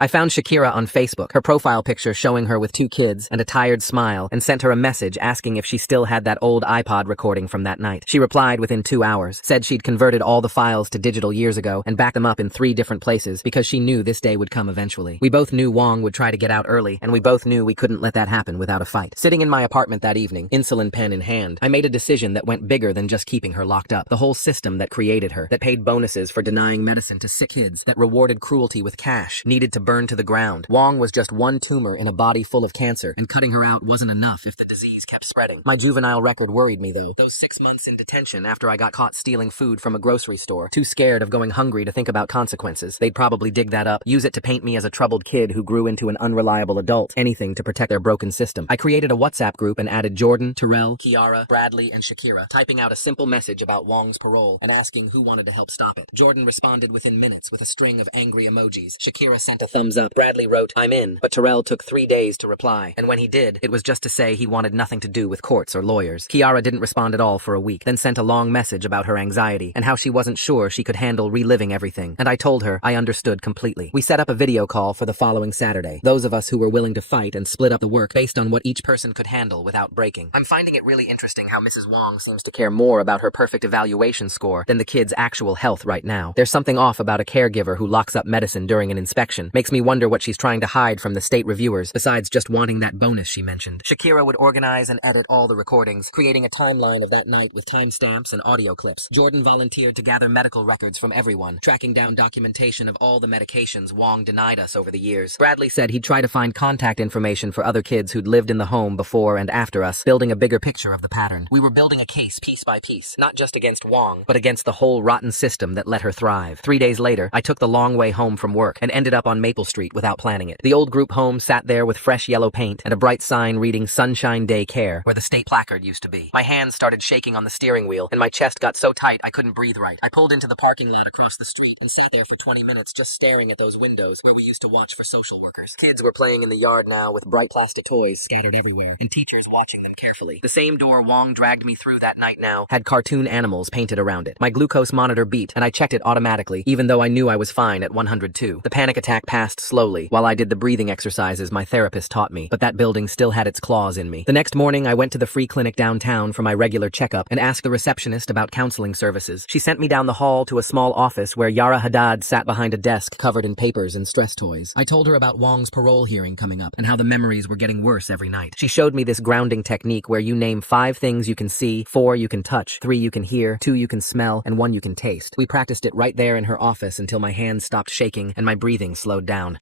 I found Shakira on Facebook, her profile picture showing her with 2 kids and a tired smile, and sent her a message asking if she still had that old iPod recording from that night. She replied within 2 hours, said she'd converted all the files to digital years ago and backed them up in 3 different places because she knew this day would come eventually. We both knew Wong would try to get out early, and we both knew we couldn't let that happen without a fight. Sitting in my apartment that evening, insulin pen in hand, I made a decision that went bigger than just keeping her locked up. The whole system that created her, that paid bonuses for denying medicine to sick kids, that rewarded cruelty with cash, needed to burn to the ground. Wong was just one tumor in a body full of cancer, and cutting her out wasn't enough if the disease kept spreading. My juvenile record worried me, though. Those 6 months in detention after I got caught stealing food from a grocery store, too scared of going hungry to think about consequences. They'd probably dig that up, use it to paint me as a troubled kid who grew into an unreliable adult, anything to protect their broken system. I created a WhatsApp group and added Jordan, Terrell, Kiara, Bradley, and Shakira, typing out a simple message about Wong's parole and asking who wanted to help stop it. Jordan responded within minutes with a string of angry emojis. Shakira sent a thumbs up. Bradley wrote, "I'm in," but Terrell took 3 days to reply, and when he did, it was just to say he wanted nothing to do with courts or lawyers. Kiara didn't respond at all for a week, then sent a long message about her anxiety and how she wasn't sure she could handle reliving everything, and I told her I understood completely. We set up a video call for the following Saturday, those of us who were willing to fight and split up the work based on what each person could handle without breaking. I'm finding it really interesting how Mrs. Wong seems to care more about her perfect evaluation score than the kid's actual health right now. There's something off about a caregiver who locks up medicine during an inspection. Makes me wonder what she's trying to hide from the state reviewers, besides just wanting that bonus she mentioned. Shakira would organize and edit all the recordings, creating a timeline of that night with timestamps and audio clips. Jordan volunteered to gather medical records from everyone, tracking down documentation of all the medications Wong denied us over the years. Bradley said he'd try to find contact information for other kids who'd lived in the home before and after us, building a bigger picture of the pattern. We were building a case piece by piece, not just against Wong, but against the whole rotten system that let her thrive. 3 days later, I took the long way home from work and ended up on Maple Street without planning it. The old group home sat there with fresh yellow paint and a bright sign reading Sunshine Day Care, where the state placard used to be. My hands started shaking on the steering wheel, and my chest got so tight I couldn't breathe right. I pulled into the parking lot across the street and sat there for 20 minutes just staring at those windows where we used to watch for social workers. Kids were playing in the yard now with bright plastic toys scattered everywhere, and teachers watching them carefully. The same door Wong dragged me through that night now had cartoon animals painted around it. My glucose monitor beeped, and I checked it automatically, even though I knew I was fine at 102. The panic attack passed slowly, while I did the breathing exercises my therapist taught me, but that building still had its claws in me. The next morning, I went to the free clinic downtown for my regular checkup and asked the receptionist about counseling services. She sent me down the hall to a small office where Yara Haddad sat behind a desk covered in papers and stress toys. I told her about Wong's parole hearing coming up and how the memories were getting worse every night. She showed me this grounding technique where you name 5 things you can see, 4 you can touch, 3 you can hear, 2 you can smell, and 1 you can taste. We practiced it right there in her office until my hands stopped shaking and my breathing slowed down.